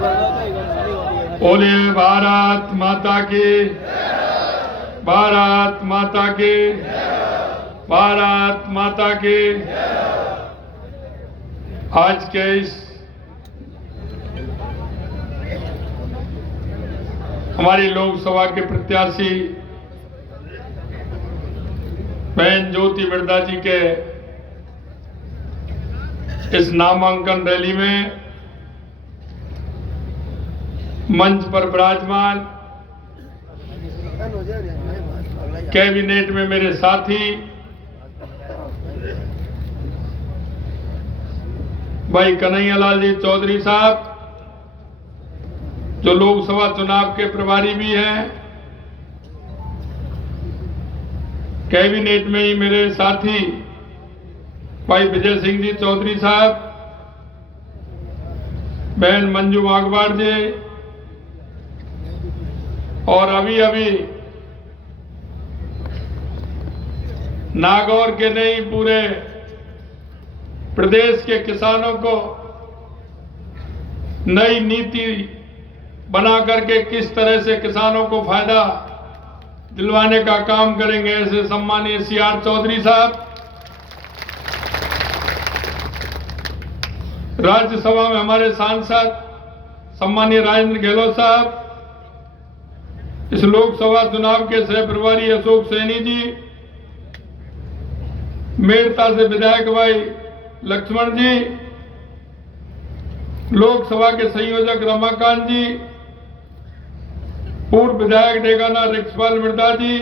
बोलिए भारत माता की, भारत माता की, भारत माता की। आज के इस हमारी लोकसभा के प्रत्याशी बहन ज्योति बिरदा जी के इस नामांकन रैली में मंच पर विराजमान कैबिनेट में मेरे साथी भाई कन्हैयालाल जी चौधरी साहब, जो लोकसभा चुनाव के प्रभारी भी हैं, कैबिनेट में ही मेरे साथी भाई विजय सिंह जी चौधरी साहब, बहन मंजू मागवाड़ जी, और अभी अभी नागौर के नहीं पूरे प्रदेश के किसानों को नई नीति बना करके किस तरह से किसानों को फायदा दिलवाने का काम करेंगे, ऐसे सम्मानीय CR चौधरी साहब, राज्यसभा में हमारे सांसद सम्मानीय राजेंद्र गहलोत साहब, इस लोकसभा चुनाव के सह प्रभारी अशोक सैनी जी, मेड़ता से विधायक भाई लक्ष्मण जी, लोकसभा के संयोजक रमाकांत जी, पूर्व विधायक डेगाना रिक्सपाल मिर्दा जी,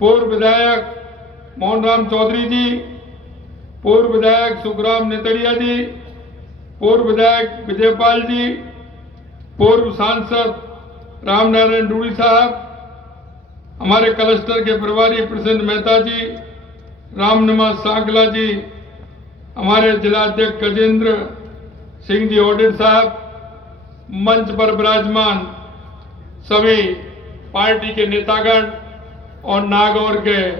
पूर्व विधायक मोहनराम चौधरी जी, पूर्व विधायक सुखराम नेतड़िया जी, पूर्व विधायक विजयपाल जी, पूर्व सांसद रामनारायण डूडी साहब, हमारे क्लस्टर के प्रभारी प्रसन्न मेहता जी, रामनिवास सांकला जी, हमारे जिलाध्यक्ष गजेंद्र सिंह जी ओडेर साहब, मंच पर विराजमान सभी पार्टी के नेतागण और नागौर के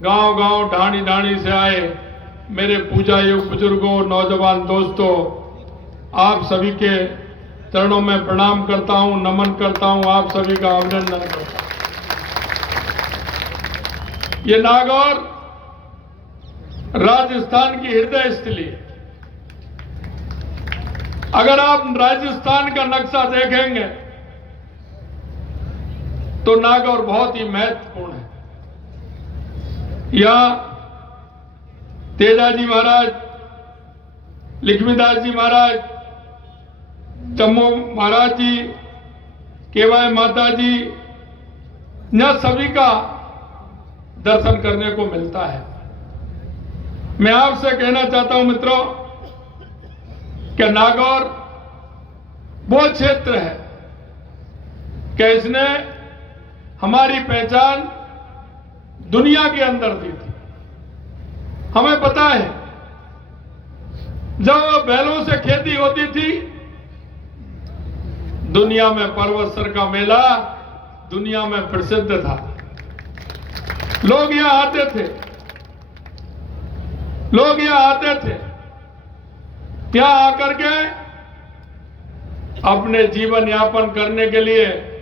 गांव-गांव ढाणी-ढाणी से आए मेरे पूजा योग बुजुर्गों, नौजवान दोस्तों, आप सभी के चरणों में प्रणाम करता हूं, नमन करता हूं, आप सभी का अभिनंदन करता हूं। ये नागौर राजस्थान की हृदय स्थली है। अगर आप राजस्थान का नक्शा देखेंगे तो नागौर बहुत ही महत्वपूर्ण है। यहां तेजाजी महाराज, लक्ष्मीदास जी महाराज, जम्मू महाराज जी, केवाय माता जी, यहां सभी का दर्शन करने को मिलता है। मैं आपसे कहना चाहता हूं मित्रों कि नागौर वो क्षेत्र है कि इसने हमारी पहचान दुनिया के अंदर दी थी। हमें पता है जब बैलों से खेती होती थी, दुनिया में परवसर का मेला दुनिया में प्रसिद्ध था। लोग यहां आते थे, लोग यहां आते थे, यहां आकर के अपने जीवन यापन करने के लिए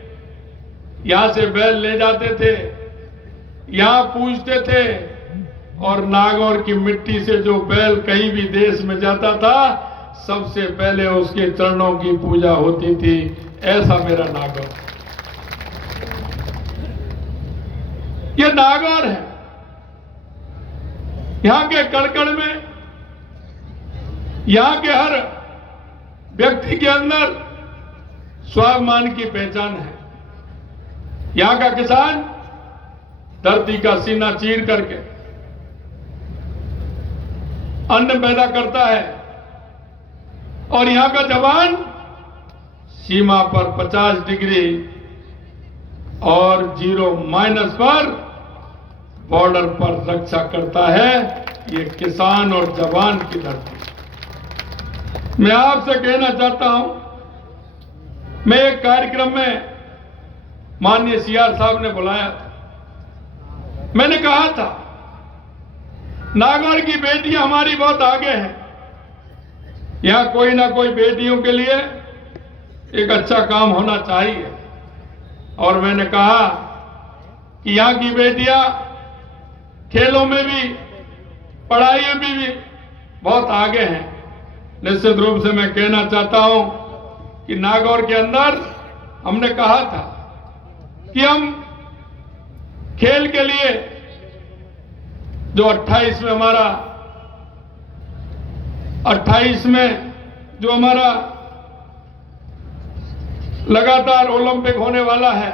यहां से बैल ले जाते थे, यहां पूजते थे, और नागौर की मिट्टी से जो बैल कहीं भी देश में जाता था, सबसे पहले उसके चरणों की पूजा होती थी। ऐसा मेरा नागौर, ये नागौर है। यहां के कड़कड़ में, यहां के हर व्यक्ति के अंदर स्वाभिमान की पहचान है। यहां का किसान धरती का सीना चीर करके अन्न पैदा करता है, और यहां का जवान सीमा पर 50 डिग्री और 0 पर बॉर्डर पर रक्षा करता है। ये किसान और जवान की धरती। मैं आपसे कहना चाहता हूं, मैं एक कार्यक्रम में माननीय CR साहब ने बुलाया था, मैंने कहा था नागौर की बेटियां हमारी बहुत आगे हैं। यहां कोई ना कोई बेटियों के लिए एक अच्छा काम होना चाहिए। और मैंने कहा कि यहाँ की बेटियां खेलों में भी, पढ़ाई में भी बहुत आगे हैं। निश्चित रूप से मैं कहना चाहता हूं कि नागौर के अंदर हमने कहा था कि हम खेल के लिए जो 28 में जो हमारा लगातार ओलंपिक होने वाला है,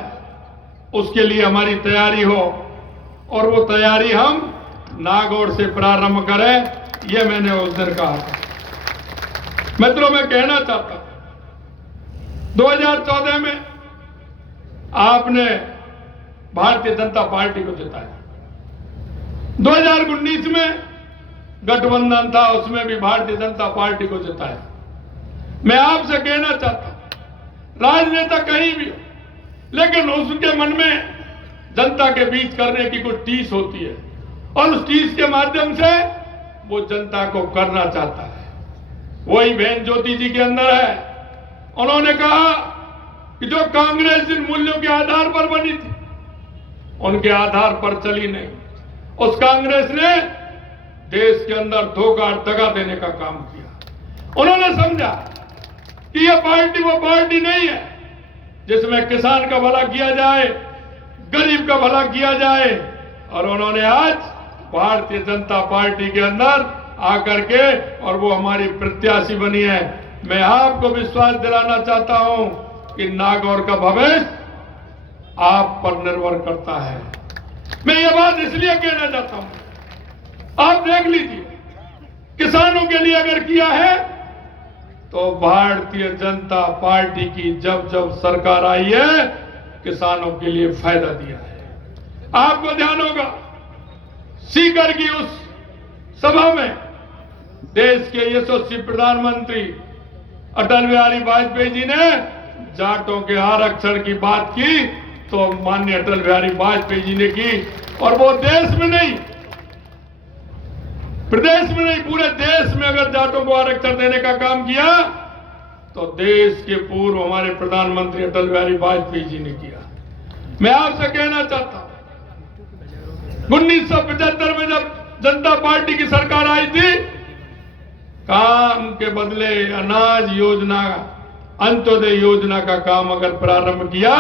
उसके लिए हमारी तैयारी हो और वो तैयारी हम नागौर से प्रारंभ करें, ये मैंने उस दिन कहा था। मित्रों, मैं कहना चाहता हूं 2014 में आपने भारतीय जनता पार्टी को जिताया। 2019 में गठबंधन था, उसमें भी भारतीय जनता पार्टी को जिताया। मैं आपसे कहना चाहता हूं, राजनेता कहीं भी, लेकिन उसके मन में जनता के बीच करने की कुछ टीस होती है और उस टीस के माध्यम से वो जनता को करना चाहता है। वही बहन ज्योति जी के अंदर है। उन्होंने कहा कि जो कांग्रेस जिन मूल्यों के आधार पर बनी थी, उनके आधार पर चली नहीं। उस कांग्रेस ने देश के अंदर धोखा दगा देने का काम किया। उन्होंने समझा कि यह पार्टी वो पार्टी नहीं है जिसमें किसान का भला किया जाए, गरीब का भला किया जाए। और उन्होंने आज भारतीय जनता पार्टी के अंदर आकर के और वो हमारी प्रत्याशी बनी है। मैं आपको विश्वास दिलाना चाहता हूं कि नागौर का भविष्य आप पर निर्भर करता है। मैं ये बात इसलिए कहना चाहता हूं, आप देख लीजिए, किसानों के लिए अगर किया है तो भारतीय जनता पार्टी की जब जब सरकार आई है, किसानों के लिए फायदा दिया है। आपको ध्यान होगा, सीकर की उस सभा में देश के यशस्वी प्रधानमंत्री अटल बिहारी वाजपेयी जी ने जाटों के आरक्षण की बात की, तो माननीय अटल बिहारी वाजपेयी जी ने की। और वो देश में नहीं, प्रदेश में नहीं, पूरे देश में अगर जाटों को आरक्षण देने का काम किया तो देश के पूर्व हमारे प्रधानमंत्री अटल बिहारी वाजपेयी जी ने किया। मैं आपसे कहना चाहता हूं, 1975 में जब जनता पार्टी की सरकार आई थी, काम के बदले अनाज योजना, अंत्योदय योजना का काम अगर प्रारंभ किया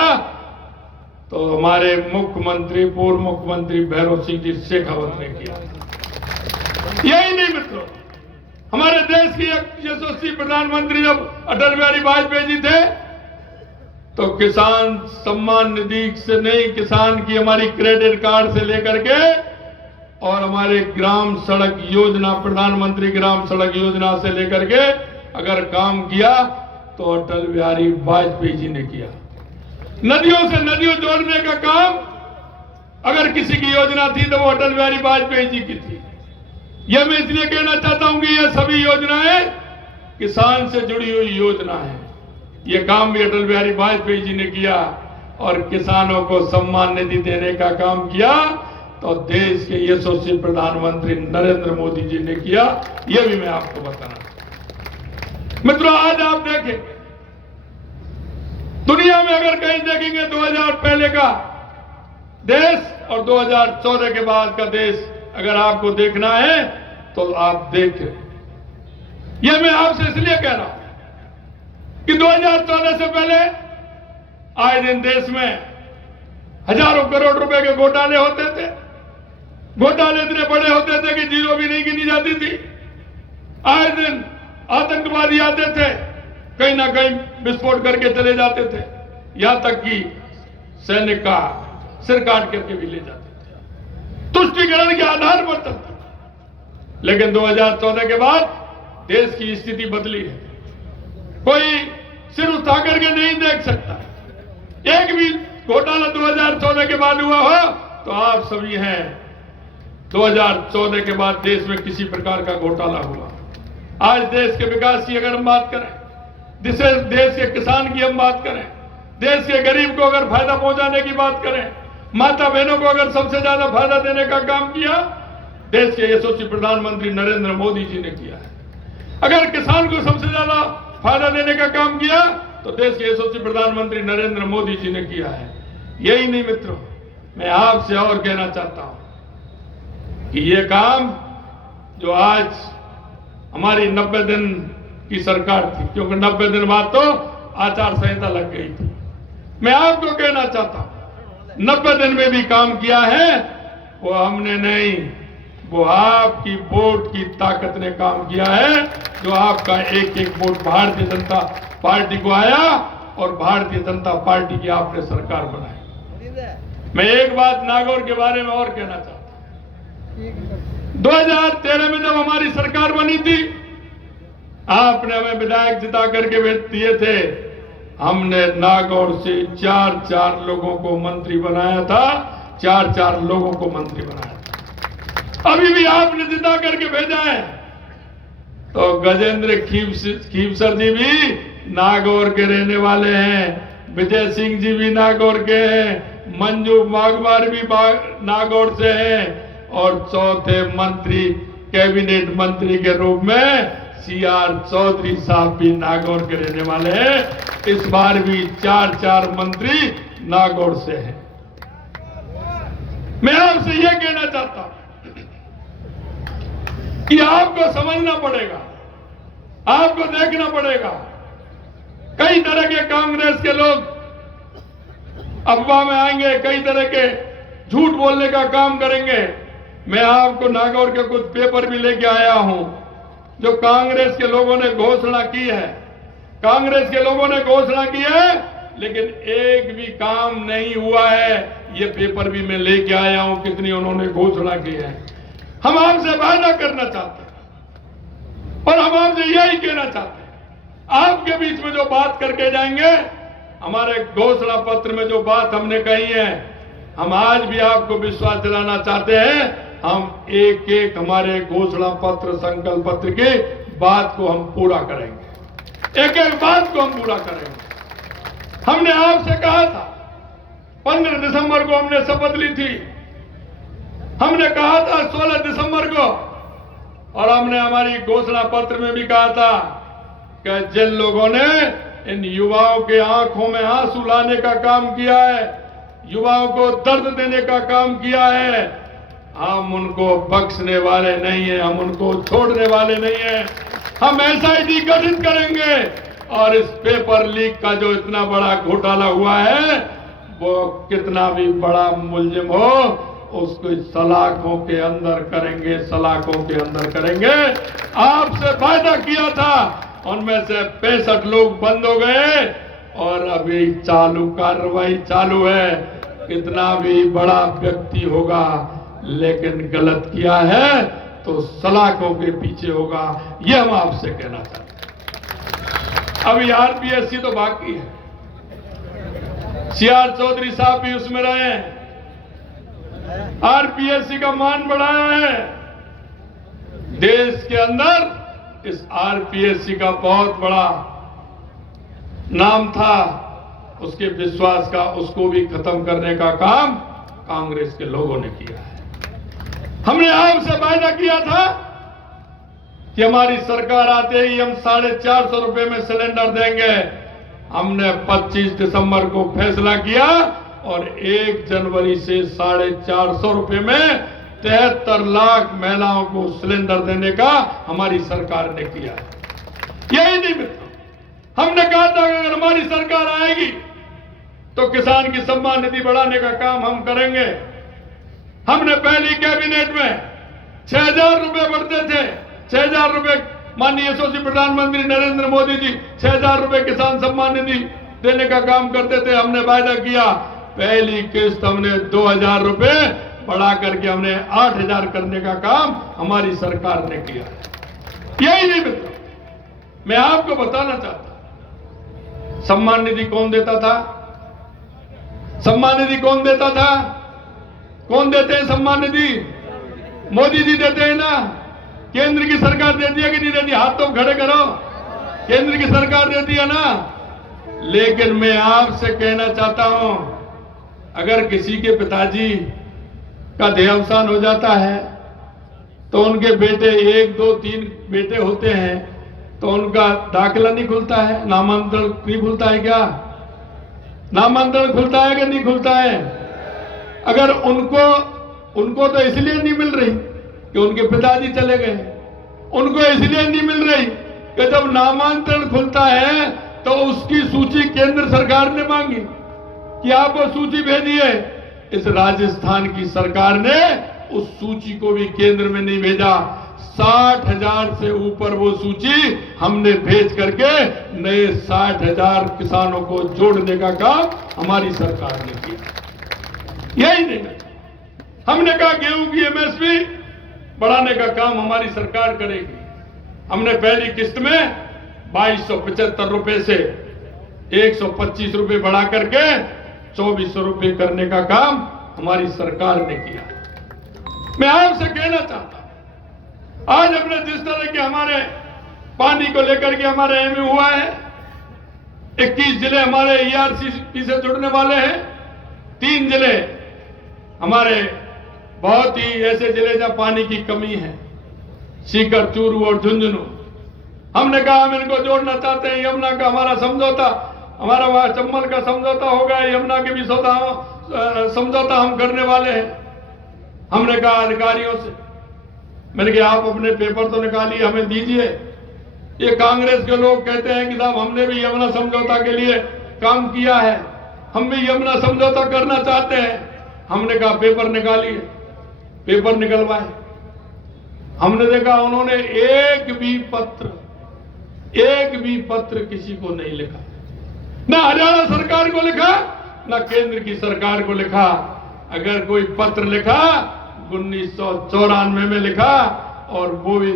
तो हमारे मुख्यमंत्री, पूर्व मुख्यमंत्री भैरव सिंह जी शेखावत ने किया। यही नहीं मित्रों, हमारे देश के यशस्वी प्रधानमंत्री जब अटल बिहारी वाजपेयी जी थे, तो किसान सम्मान निधि से नहीं, किसान की हमारी क्रेडिट कार्ड से लेकर के और हमारे ग्राम सड़क योजना, प्रधानमंत्री ग्राम सड़क योजना से लेकर के अगर काम किया तो अटल बिहारी वाजपेयी जी ने किया। नदियों से नदियों जोड़ने का काम अगर किसी की योजना थी तो वो अटल बिहारी वाजपेयी जी की थी। यह मैं इसलिए कहना चाहता हूं कि यह सभी योजनाएं किसान से जुड़ी हुई योजना है। यह काम भी अटल बिहारी वाजपेयी जी ने किया और किसानों को सम्मान निधि देने का काम किया तो देश के यशस्वी प्रधानमंत्री नरेंद्र मोदी जी ने किया। यह भी मैं आपको बताना। मित्रों, आज आप देखें, दुनिया में अगर कहीं देखेंगे 2000 पहले का देश और 2014 के बाद का देश अगर आपको देखना है तो आप देखें। यह मैं आपसे इसलिए कह रहा हूं कि 2014 से पहले आए दिन देश में हजारों करोड़ रुपए के घोटाले होते थे। घोटाले इतने बड़े होते थे कि जीरो भी नहीं गिनी जाती थी। आए दिन आतंकवादी आते थे, कहीं ना कहीं विस्फोट करके चले जाते थे, यहां तक कि सैनिक का सिर काट करके भी ले जाते थे। तुष्टिकरण के आधार पर चलता था। लेकिन 2014 के बाद देश की स्थिति बदली है। कोई सिर उठा करके नहीं देख सकता। एक भी घोटाला 2014 के बाद हुआ हो तो आप सभी हैं, 2014 के बाद देश में किसी प्रकार का घोटाला हुआ। आज देश के विकास की अगर हम बात करें, देश के किसान की हम बात करें, देश के गरीब को अगर फायदा पहुंचाने की बात करें, माता बहनों को अगर सबसे ज्यादा फायदा देने का काम किया, देश के यशस्वी प्रधानमंत्री नरेंद्र मोदी जी ने किया है। अगर किसान को सबसे ज्यादा फायदा देने का काम किया तो देश के यशस्वी प्रधानमंत्री नरेंद्र मोदी जी ने किया है। यही नहीं मित्रों, मैं आपसे और कहना चाहता हूं कि ये काम जो आज हमारी 90 दिन की सरकार थी, क्योंकि 90 दिन बाद तो आचार संहिता लग गई थी, मैं आपको कहना चाहता हूं 90 दिन में भी काम किया है वो हमने नहीं, वो आपकी वोट की ताकत ने काम किया है, जो आपका एक एक वोट भारतीय जनता पार्टी को आया और भारतीय जनता पार्टी की आपने सरकार बनाई। मैं एक बात नागौर के बारे में और कहना चाहता हूं। 2013 में जब हमारी सरकार बनी थी, आपने हमें विधायक जिता करके भेज दिए थे, हमने नागौर से 4-4 लोगों को मंत्री बनाया था, 4-4 लोगों को मंत्री बनाया था। अभी भी आपने जिता करके भेजा है। तो गजेंद्र खीवसर जी भी नागौर के रहने वाले हैं, विजय सिंह जी भी नागौर के हैं, मंजू मागवार भी नागौर से हैं, और चौथे मंत्री कैबिनेट मंत्री के रूप में CR चौधरी साहब भी नागौर के रहने वाले हैं। इस बार भी 4-4 मंत्री नागौर से हैं। मैं आपसे यह कहना चाहता हूं कि आपको समझना पड़ेगा, आपको देखना पड़ेगा। कई तरह के कांग्रेस के लोग अफवाह में आएंगे, कई तरह के झूठ बोलने का काम करेंगे। मैं आपको नागौर के कुछ पेपर भी लेके आया हूं जो कांग्रेस के लोगों ने घोषणा की है। कांग्रेस के लोगों ने घोषणा की है, लेकिन एक भी काम नहीं हुआ है। ये पेपर भी मैं लेके आया हूं, कितनी उन्होंने घोषणा की है। हम आपसे वादा करना चाहते हैं और हम आपसे यही कहना चाहते हैं, आपके बीच में जो बात करके जाएंगे, हमारे घोषणा पत्र में जो बात हमने कही है, हम आज भी आपको विश्वास दिलाना चाहते हैं। हम एक एक हमारे घोषणा पत्र, संकल्प पत्र की बात को हम पूरा करेंगे, एक एक बात को हम पूरा करेंगे। हमने आपसे कहा था, 15 दिसंबर को हमने शपथ ली थी, हमने कहा था 16 दिसंबर को, और हमने हमारी घोषणा पत्र में भी कहा था कि जिन लोगों ने इन युवाओं के आंखों में आंसू लाने का काम किया है, युवाओं को दर्द देने का काम किया है, हम उनको बख्शने वाले नहीं हैं, हम उनको छोड़ने वाले नहीं हैं। हम SIT गठित करेंगे और इस पेपर लीक का जो इतना बड़ा घोटाला हुआ है, वो कितना भी बड़ा मुलजिम हो, उसको सलाखों के अंदर करेंगे, सलाखों के अंदर करेंगे। आपसे वादा किया था, उनमें से 65 लोग बंद हो गए और अभी कार्रवाई चालू है। कितना भी बड़ा व्यक्ति होगा लेकिन गलत किया है तो सलाखों के पीछे होगा, ये हम आपसे कहना चाहते हैं। अभी RPSC तो बाकी है, CR चौधरी साहब भी उसमें रहे हैं, RPSC का मान बढ़ाया है। देश के अंदर इस RPSC का बहुत बड़ा नाम था, उसके विश्वास का, उसको भी खत्म करने का काम कांग्रेस के लोगों ने किया है। हमने आपसे वादा किया था कि हमारी सरकार आते ही हम 450 रुपए में सिलेंडर देंगे। हमने 25 दिसंबर को फैसला किया और 1 जनवरी से 450 रुपए में 73 लाख महिलाओं को सिलेंडर देने का हमारी सरकार ने किया है। यही नहीं मित्रों, हमने कहा था कि अगर हमारी सरकार आएगी तो किसान की सम्मान निधि बढ़ाने का काम हम करेंगे। हमने पहली कैबिनेट में 6000 रुपए बढ़ते थे, 6000 रुपए माननीय यशस्वी प्रधानमंत्री नरेंद्र मोदी जी 6000 रुपए किसान सम्मान निधि देने का काम करते थे। हमने वायदा किया, पहली किस्त हमने 2000 रुपए बढ़ा करके हमने 8000 करने का काम हमारी सरकार ने किया। यही नहीं मित्रों, मैं आपको बताना चाहता, सम्मान निधि कौन देता था? सम्मान निधि कौन देता था? कौन देते हैं सम्मान निधि? मोदी जी देते हैं ना। केंद्र की सरकार देती है कि नहीं देती? हाथ तो खड़े करो। केंद्र की सरकार देती है ना। लेकिन मैं आपसे कहना चाहता हूं, अगर किसी के पिताजी का देहावसान हो जाता है तो उनके बेटे 1, 2, 3 बेटे होते हैं, तो उनका दाखिला नहीं खुलता है, नामांतरण नहीं खुलता है क्या? नामांतरण खुलता है कि नहीं खुलता है? अगर उनको तो इसलिए नहीं मिल रही कि उनके पिताजी चले गए, उनको इसलिए नहीं मिल रही कि जब नामांतरण खुलता है तो उसकी सूची केंद्र सरकार ने मांगी कि आप वो सूची भेजिए। इस राजस्थान की सरकार ने उस सूची को भी केंद्र में नहीं भेजा। 60,000 से ऊपर वो सूची हमने भेज करके नए 60,000 किसानों को जोड़ने का काम हमारी सरकार ने किया। यही नहीं, हमने कहा गेहूं की एमएसपी बढ़ाने का काम हमारी सरकार करेगी। हमने पहली किस्त में 2275 रुपए से 125 रुपए बढ़ा करके 2400 रुपए करने का काम हमारी सरकार ने किया। मैं आपसे कहना चाहता हूं, आज हमने जिस तरह के हमारे पानी को लेकर के हमारे एमयू हुआ है, 21 जिले हमारे ईआरसीपी से जुड़ने वाले हैं, 3 जिले हमारे बहुत ही ऐसे जिले जहां पानी की कमी है, सीकर, चूरू और झुंझुनू। हमने कहा हम इनको जोड़ना चाहते हैं। यमुना का हमारा समझौता, हमारा वहां चंबल का समझौता हो गया, यमुना के भी समझौता हम करने वाले हैं। हमने कहा अधिकारियों से, मैंने कहा आप अपने पेपर तो निकालिए, हमें दीजिए। ये कांग्रेस के लोग कहते हैं कि साहब हमने भी यमुना समझौता के लिए काम किया है, हम भी यमुना समझौता करना चाहते हैं। हमने कहा पेपर निकालिए, पेपर निकलवाए। हमने देखा उन्होंने एक भी पत्र किसी को नहीं लिखा, ना हरियाणा सरकार को लिखा, ना केंद्र की सरकार को लिखा। अगर कोई पत्र लिखा 1994 में लिखा, और वो भी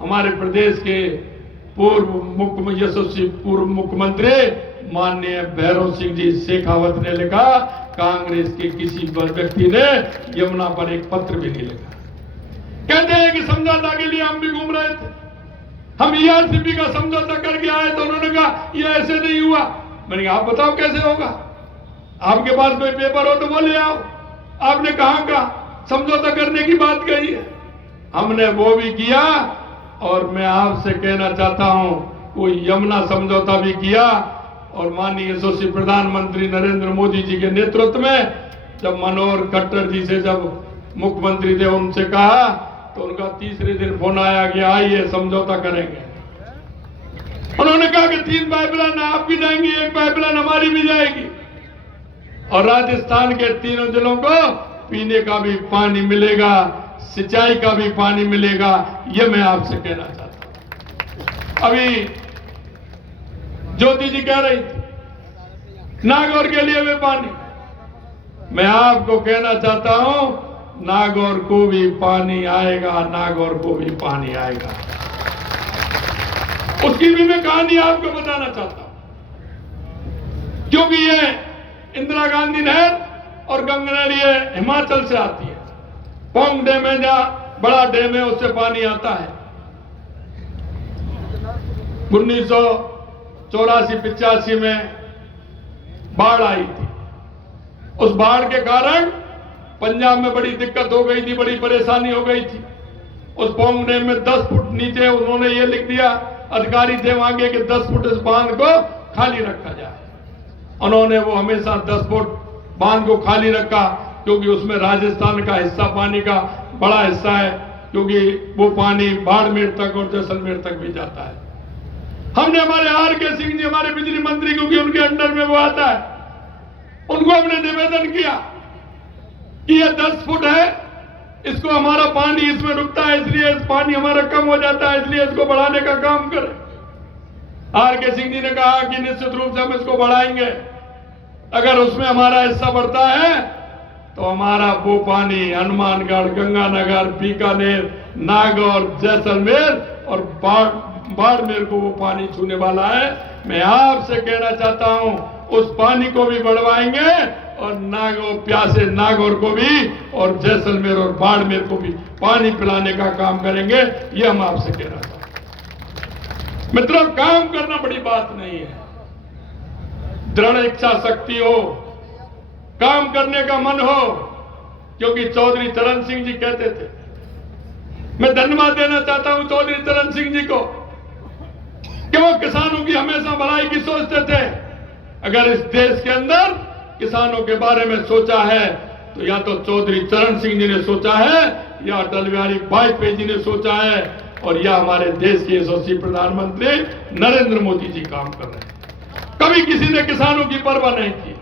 हमारे प्रदेश के पूर्व मुख्यमंत्री माननीय भैरव सिंह जी शेखावत ने लिखा। कांग्रेस के किसी व्यक्ति ने यमुना पर एक पत्र भी नहीं लिखा। कहते हैं कि समझौता के लिए हम भी घूम रहे थे, हम ईआरसीपी का समझौता करके आए, तो उन्होंने कहा ये ऐसे नहीं हुआ। मैंने कहा आप बताओ कैसे होगा, आपके पास कोई पेपर हो तो वो ले आओ। आपने कहां का समझौता करने की बात कही है? हमने वो भी किया, और मैं आपसे कहना चाहता हूं वो यमुना समझौता भी किया। और माननीय यशस्वी प्रधानमंत्री नरेंद्र मोदी जी के नेतृत्व में जब मनोहर खट्टर जी से जब मुख्यमंत्री थे, उनसे कहा तो उनका तीसरे दिन फोन आया कि आइए समझौता करेंगे। उन्होंने कहा कि 3 पाइपलाइन आप भी जाएंगी, 1 पाइपलाइन हमारी भी जाएगी, और राजस्थान के तीनों जिलों को पीने का भी पानी मिलेगा, सिंचाई का भी पानी मिलेगा। ये मैं आपसे कहना चाहता हूं। अभी ज्योति जी कह रही थी नागौर के लिए भी पानी, मैं आपको कहना चाहता हूं नागौर को भी पानी आएगा, नागौर को भी पानी आएगा। उसकी भी मैं कहानी आपको बताना चाहता हूं, क्योंकि ये इंदिरा गांधी नहर और गंगा नहर ये हिमाचल से आती है। पोंग डैम है, जहां बड़ा डैम है, उससे पानी आता है। 1984-85 में बाढ़ आई थी। उस बाढ़ के कारण पंजाब में बड़ी दिक्कत हो गई थी, बड़ी परेशानी हो गई थी। उस पोंग डैम में 10 फुट नीचे उन्होंने ये लिख दिया, अधिकारी थे वहां के, कि 10 फुट इस बांध को खाली रखा जाए। उन्होंने वो हमेशा 10 फुट बांध को खाली रखा, क्योंकि उसमें राजस्थान का हिस्सा, पानी का बड़ा हिस्सा है, क्योंकि वो पानी बाड़मेर तक और जैसलमेर तक भी जाता है। हमने हमारे आर.के. सिंह जी, हमारे बिजली मंत्री, क्योंकि उनके अंडर में वो आता है, उनको हमने निवेदन किया कि ये 10 फुट है, इसको हमारा पानी इसमें रुकता है, इसलिए इस पानी हमारा कम हो जाता है, इसलिए इसको बढ़ाने का काम करें। आर.के. सिंह जी ने कहा कि निश्चित रूप से हम इसको बढ़ाएंगे, अगर उसमें हमारा हिस्सा बढ़ता है तो हमारा वो पानी हनुमानगढ़, गंगानगर, बीकानेर, नागौर, जैसलमेर और बाड़मेर को वो पानी छूने वाला है। मैं आपसे कहना चाहता हूं उस पानी को भी बढ़वाएंगे, और प्यासे नागौर को भी, और जैसलमेर और बाड़मेर को भी पानी पिलाने का काम करेंगे। ये हम आपसे कहना चाहते हैं। मित्रों, काम करना बड़ी बात नहीं है, दृढ़ इच्छा शक्ति हो, काम करने का मन हो। क्योंकि चौधरी चरण सिंह जी कहते थे, मैं धन्यवाद देना चाहता हूं चौधरी चरण सिंह जी को, कि वो किसानों की हमेशा भलाई की सोचते थे। अगर इस देश के अंदर किसानों के बारे में सोचा है तो या तो चौधरी चरण सिंह जी ने सोचा है, या अटल बिहारी वाजपेयी जी ने सोचा है, और या हमारे देश के यशस्वी प्रधानमंत्री नरेंद्र मोदी जी काम कर रहे हैं। कभी किसी ने किसानों की परवाह नहीं की।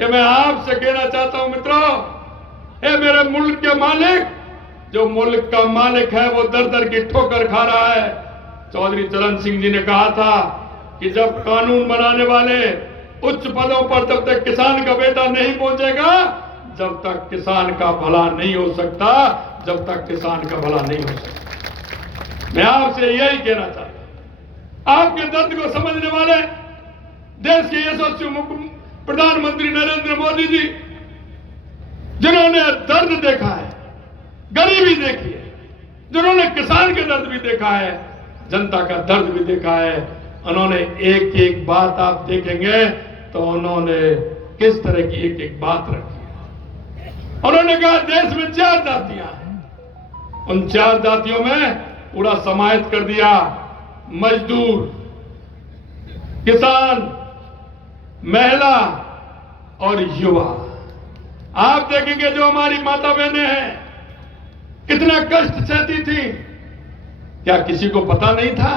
ये मैं आपसे कहना चाहता हूं मित्रों, ये मेरे मुल्क के मालिक, जो मुल्क का मालिक है वो दर दर की ठोकर खा रहा है। चौधरी चरण सिंह जी ने कहा था कि जब कानून बनाने वाले उच्च पदों पर जब तक किसान का बेटा नहीं पहुंचेगा, जब तक किसान का भला नहीं हो सकता, जब तक किसान का भला नहीं हो सकता। मैं आपसे यही कहना चाहता हूं, आपके दर्द को समझने वाले देश के यशस्वी प्रधानमंत्री नरेंद्र मोदी जी, जिन्होंने दर्द देखा है, गरीबी देखी है, जिन्होंने किसान के दर्द भी देखा है, जनता का दर्द भी देखा है, उन्होंने एक एक बात आप देखेंगे तो उन्होंने किस तरह की एक एक बात रखी है। उन्होंने कहा देश में 4 जातियां हैं, उन 4 जातियों में पूरा समाहित कर दिया, मजदूर, किसान, महिला और युवा। आप देखेंगे जो हमारी माता बहनें हैं कितना कष्ट सहती थी, क्या किसी को पता नहीं था?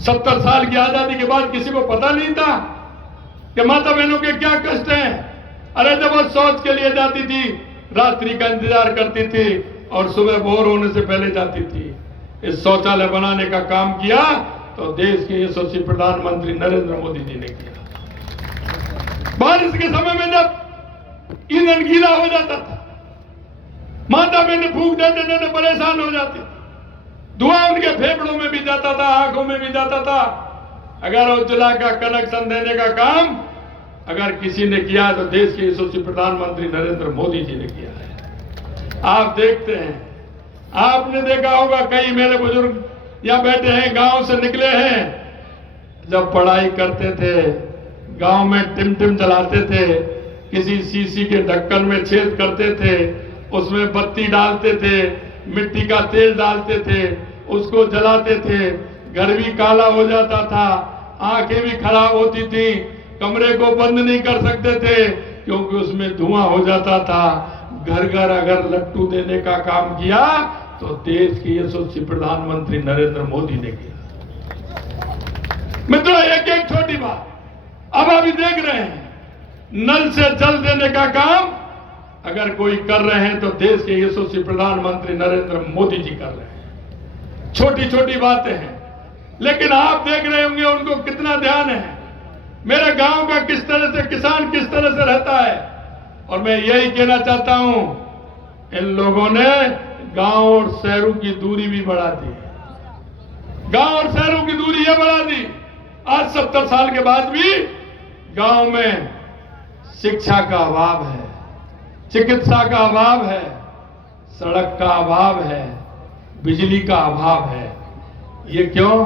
70 साल की आजादी के बाद किसी को पता नहीं था कि माता बहनों के क्या कष्ट हैं? अरे जब वो शौच के लिए जाती थी, रात्रि का इंतजार करती थी और सुबह भोर होने से पहले जाती थी। इस शौचालय बनाने का काम किया तो देश के यशस्वी प्रधानमंत्री नरेंद्र मोदी जी ने किया। बारिश के समय में जब ईंधन गीला हो जाता था, माता बहनें फूंक देते परेशान हो जाती थी, धुआं उनके फेफड़ों में भी जाता था, आंखों में भी जाता था। अगर उज्ज्वला का कनेक्शन देने का काम अगर किसी ने किया तो देश के यशस्वी प्रधानमंत्री नरेंद्र मोदी जी ने किया है। आप देखते हैं, आपने देखा होगा कई मेरे बुजुर्ग यहाँ बैठे हैं, गांव से निकले हैं, जब पढ़ाई करते थे गांव में टिमटिम जलाते थे, किसी शीशी के ढक्कन में छेद करते थे, उसमें बत्ती डालते थे, मिट्टी का तेल डालते थे, उसको जलाते थे, घर भी काला हो जाता था, आंखें भी खराब होती थी, कमरे को बंद नहीं कर सकते थे क्योंकि उसमें धुआं हो जाता था। घर घर अगर लट्टू देने का काम किया तो देश के यशस्वी प्रधानमंत्री नरेंद्र मोदी ने किया। मित्रों, एक एक छोटी बात अब अभी देख रहे हैं, नल से जल देने का काम अगर कोई कर रहे हैं तो देश के यशस्वी प्रधानमंत्री नरेंद्र मोदी जी कर रहे हैं। छोटी छोटी बातें हैं, लेकिन आप देख रहे होंगे उनको कितना ध्यान है मेरे गांव का, किस तरह से किसान किस तरह से रहता है। और मैं यही कहना चाहता हूं, इन लोगों ने गांव और शहरों की दूरी भी बढ़ा दी। गांव और शहरों की दूरी यह बढ़ा दी, आज 70 साल के बाद भी गांव में शिक्षा का अभाव है, चिकित्सा का अभाव है, सड़क का अभाव है, बिजली का अभाव है। ये क्यों?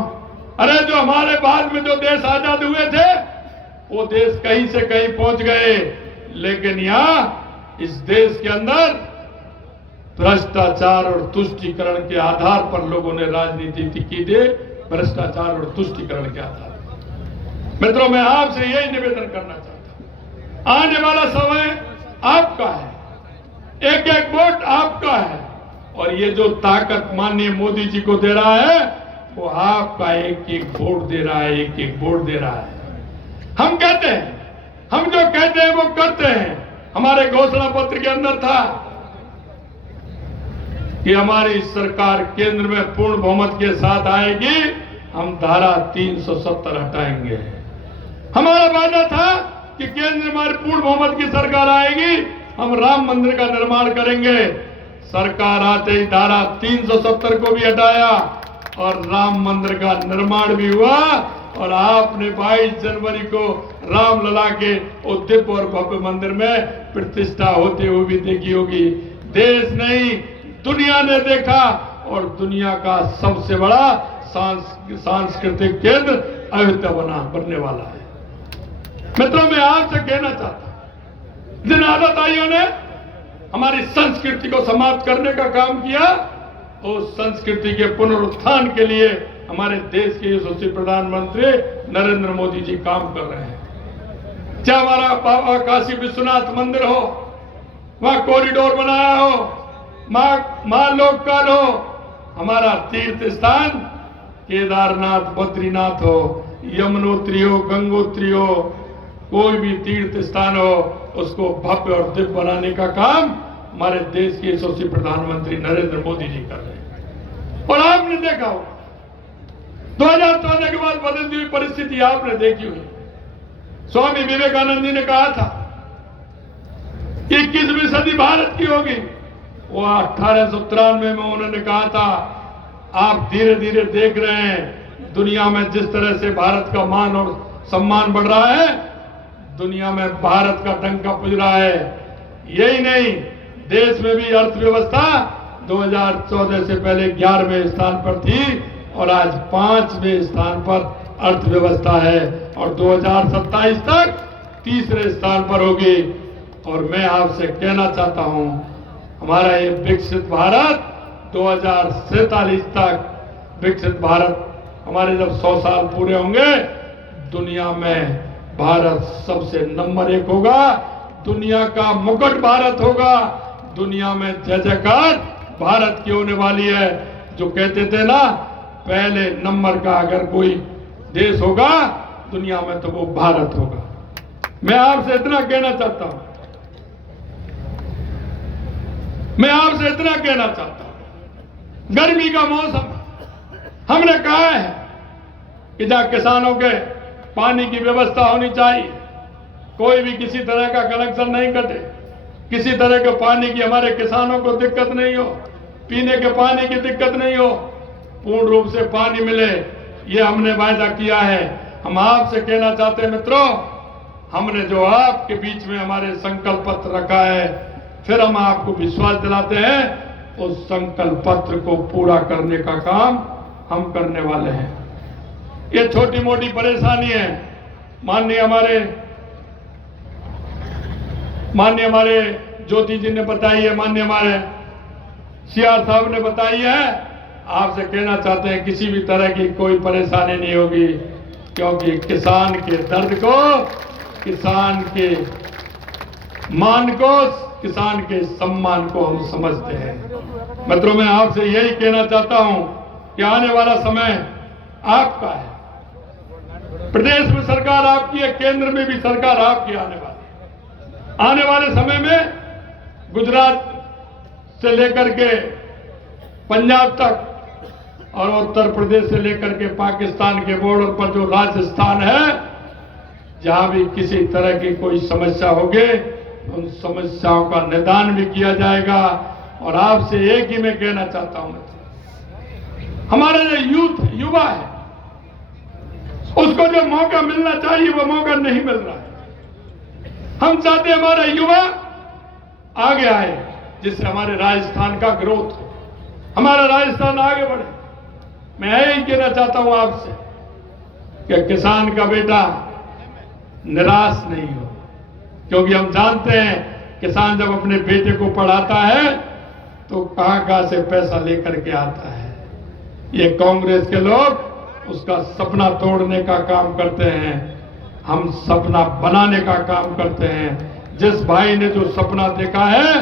अरे जो हमारे बाद में जो देश आजाद हुए थे वो देश कहीं से कहीं पहुंच गए, लेकिन यहां इस देश के अंदर भ्रष्टाचार और तुष्टीकरण के आधार पर लोगों ने राजनीति की थी, भ्रष्टाचार और तुष्टीकरण के आधार पर। मित्रों, मैं आपसे यही निवेदन करना चाहता हूं, आने वाला समय आपका है, एक एक वोट आपका है, और ये जो ताकत माननीय मोदी जी को दे रहा है वो आपका एक एक वोट दे रहा है, एक एक वोट दे रहा है। हम कहते हैं, हम जो कहते हैं वो करते हैं। हमारे घोषणा पत्र के अंदर था कि हमारी सरकार केंद्र में पूर्ण बहुमत के साथ आएगी, हम धारा 370 हटाएंगे। हमारा वादा था कि केंद्र में हमारी पूर्ण बहुमत की सरकार आएगी, हम राम मंदिर का निर्माण करेंगे। सरकार आते ही धारा 370 को भी हटाया और राम मंदिर का निर्माण भी हुआ। और आपने 22 जनवरी को रामलला के दिव्य और भव्य मंदिर में प्रतिष्ठा होते हुए भी देखी होगी। देश नहीं दुनिया ने देखा, और दुनिया का सबसे बड़ा सांस्कृतिक केंद्र अयोध्या बनने वाला है। मित्रों, मैं आपसे कहना चाहता हूं, जिन आदताइयों ने हमारी संस्कृति को समाप्त करने का काम किया, उस संस्कृति के पुनरुत्थान के लिए हमारे देश के यशस्वी प्रधानमंत्री नरेंद्र मोदी जी काम कर रहे हैं। चाहे हमारा बाबा काशी विश्वनाथ मंदिर हो, वहां कॉरिडोर बनाया हो, मां लोकपाल हो, हमारा तीर्थ स्थान केदारनाथ बद्रीनाथ हो, यमुनोत्री हो, गंगोत्री हो, कोई भी तीर्थ स्थान हो, उसको भव्य और दिव्य बनाने का काम हमारे देश के यशस्वी प्रधानमंत्री नरेंद्र मोदी जी कर रहे हैं। और आपने देखा हो 2014 के बाद बदलती हुई परिस्थिति आपने देखी हुई। स्वामी विवेकानंद जी ने कहा था 21वीं सदी भारत की होगी। वो 1893 में उन्होंने कहा था, आप धीरे धीरे देख रहे हैं दुनिया में जिस तरह से भारत का मान और सम्मान बढ़ रहा है, दुनिया में भारत का डंका बज रहा है। यही नहीं, देश में भी अर्थव्यवस्था 2014 से पहले 11वें स्थान पर थी और आज 5वें स्थान पर अर्थव्यवस्था है और 2027 तक 3रे स्थान पर होगी। और मैं आपसे कहना चाहता हूं, हमारा ये विकसित भारत 2047 तक विकसित भारत, हमारे जब 100 साल पूरे होंगे, दुनिया में भारत सबसे नंबर 1 होगा, दुनिया का मुकुट भारत होगा, दुनिया में जय जयकार भारत की होने वाली है। जो कहते थे ना, पहले नंबर का अगर कोई देश होगा दुनिया में तो वो भारत होगा। मैं आपसे इतना कहना चाहता हूं, गर्मी का मौसम, हमने कहा है कि जहां किसानों के पानी की व्यवस्था होनी चाहिए, कोई भी किसी तरह का कनेक्शन नहीं कटे, किसी तरह के पानी की हमारे किसानों को दिक्कत नहीं हो, पीने के पानी की दिक्कत नहीं हो, पूर्ण रूप से पानी मिले, ये हमने वायदा किया है। हम आपसे कहना चाहते हैं मित्रों, हमने जो आपके बीच में हमारे संकल्प पत्र रखा है, फिर हम आपको विश्वास दिलाते हैं उस संकल्प पत्र को पूरा करने का काम हम करने वाले हैं। ये छोटी मोटी परेशानी है, माननीय हमारे ज्योति जी ने बताई है, माननीय हमारे सीआर साहब ने बताई है। आपसे कहना चाहते हैं किसी भी तरह की कोई परेशानी नहीं होगी, क्योंकि किसान के दर्द को, किसान के मान को, किसान के सम्मान को हम समझते हैं। मित्रों, मैं आपसे यही कहना चाहता हूं कि आने वाला समय आपका है, प्रदेश में सरकार आपकी है, केंद्र में भी सरकार आपकी आने वाले समय में गुजरात से लेकर के पंजाब तक और उत्तर प्रदेश से लेकर के पाकिस्तान के बॉर्डर पर जो राजस्थान है, जहां भी किसी तरह की कोई समस्या होगी उन समस्याओं का निदान भी किया जाएगा। और आपसे एक ही मैं कहना चाहता हूं, हमारा जो युवा है, उसको जो मौका मिलना चाहिए वो मौका नहीं मिल रहा है। हम चाहते हैं हमारा युवा आगे आए, जिससे हमारे राजस्थान का ग्रोथ हो, हमारा राजस्थान आगे बढ़े। मैं यही कहना चाहता हूं आपसे कि किसान का बेटा निराश नहीं हो, क्योंकि हम जानते हैं किसान जब अपने बेटे को पढ़ाता है तो कहां से पैसा लेकर के आता है। ये कांग्रेस के लोग उसका सपना तोड़ने का काम करते हैं, हम सपना बनाने का काम करते हैं। जिस भाई ने जो सपना देखा है,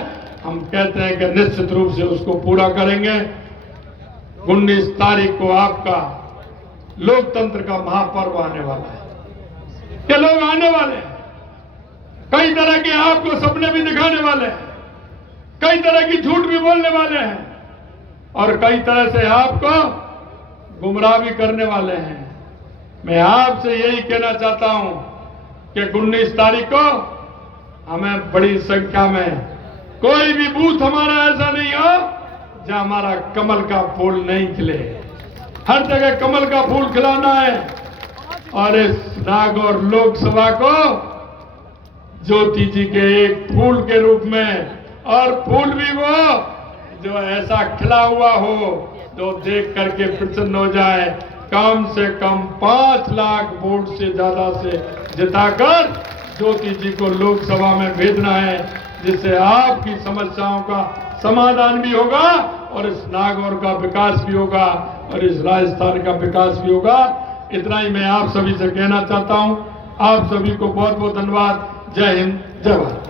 हम कहते हैं कि निश्चित रूप से उसको पूरा करेंगे। 19 तारीख को आपका लोकतंत्र का महापर्व आने वाला है। ये लोग आने वाले हैं, कई तरह के आपको सपने भी दिखाने वाले हैं, कई तरह की झूठ भी बोलने वाले हैं और कई तरह से आपको गुमराह भी करने वाले हैं। मैं आपसे यही कहना चाहता हूं कि 19 तारीख को हमें बड़ी संख्या में, कोई भी बूथ हमारा ऐसा नहीं हो जहां हमारा कमल का फूल नहीं खिले। हर जगह कमल का फूल खिलाना है और इस नागौर लोकसभा को ज्योति जी के एक फूल के रूप में, और फूल भी वो जो ऐसा खिला हुआ हो जो देख करके प्रसन्न हो जाए। कम से कम 5 लाख वोट से ज्यादा से जिताकर ज्योति जी को लोकसभा में भेजना है, जिससे आपकी समस्याओं का समाधान भी होगा और इस नागौर का विकास भी होगा। और इस राजस्थान का विकास भी होगा। इतना ही मैं आप सभी से कहना चाहता हूं। आप सभी को बहुत बहुत धन्यवाद। जय हिंद, जय भारत।